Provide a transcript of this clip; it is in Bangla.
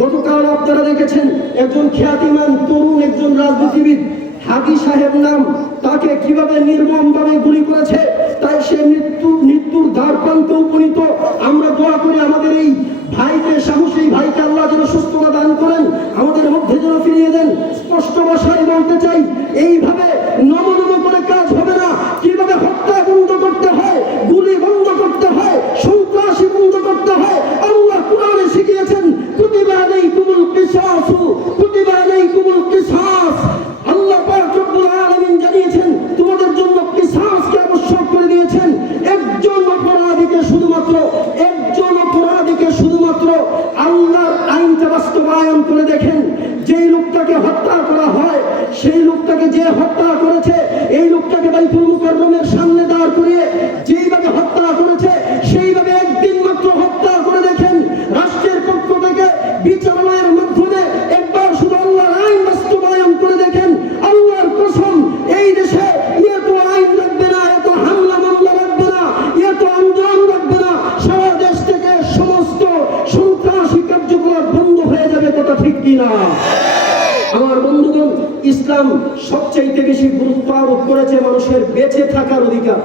গতকাল আপনারা দেখেছেন একজন খ্যাতিমান তরুণ একজন রাজনীতিবিদ হাদি সাহেব নাম, তাকে কিভাবে নির্মমভাবে গুলি করেছে, তাই সে মৃত্যুর দ্বার প্রান্তে উপনীত। আমরা দোয়া করি আমাদের এই ভাইকে, সাহসী ভাইকে আল্লাহ যেন সুস্থতা দান করেন, আমাদের মধ্যে যেন ফিরিয়ে দেন। স্পষ্ট ভাষায় বলতে চাই, এইভাবে নমনম করে কাজ হবে না। কিভাবে হত্যা বন্ধ করতে হয়, গুলি বন্ধ করতে হয়, সন্ত্রাসী বন্ধ করতে হয়, আল্লাহ কোরআনে শিখিয়েছেন। কুতিবা আলাইকুমুল কিসাসু, কুতিবা আলাইকুমুল কিসাস। আল্লাহ পাক রব্বুল আলামিন জানিয়েছেন, তোমাদের জন্য কিসাসকে আবশ্যক করে দিয়েছেন। একজন অপরাধীকে শুধুমাত্র আল্লাহর আইনটা বাস্তবায়ন করে দেখেন। যেই লোকটাকে হত্যা করা হয়, সেই লোকটাকে যে হত্যা করেছে, এই লোকটাকে বাইতুল মুকাররমের সামনে দাঁড় করিয়ে যেইভাবে হত্যা করেছে, সেইভাবে একদিন মাত্র হত্যা করে দেখেন। রাষ্ট্রের পক্ষ থেকে বিচারালয়ের মাধ্যমে একবার শুধু আল্লাহর আইন বাস্তবায়ন করে দেখেন। আল্লাহর কসম, এই দেশে এত আইন রাখবে না, এত হামলা মামলা রাখবে না, এত আন্দোলন রাখবে না। সারা দেশ থেকে সমস্ত সন্ত্রাসী কার্যকলাপ বন্ধ হয়ে যাবে। কথা ঠিক কিনা? আমার বন্ধুগণ, ইসলাম সবচাইতে বেশি গুরুত্ব আরোপ করেছে মানুষের বেঁচে থাকার অধিকার।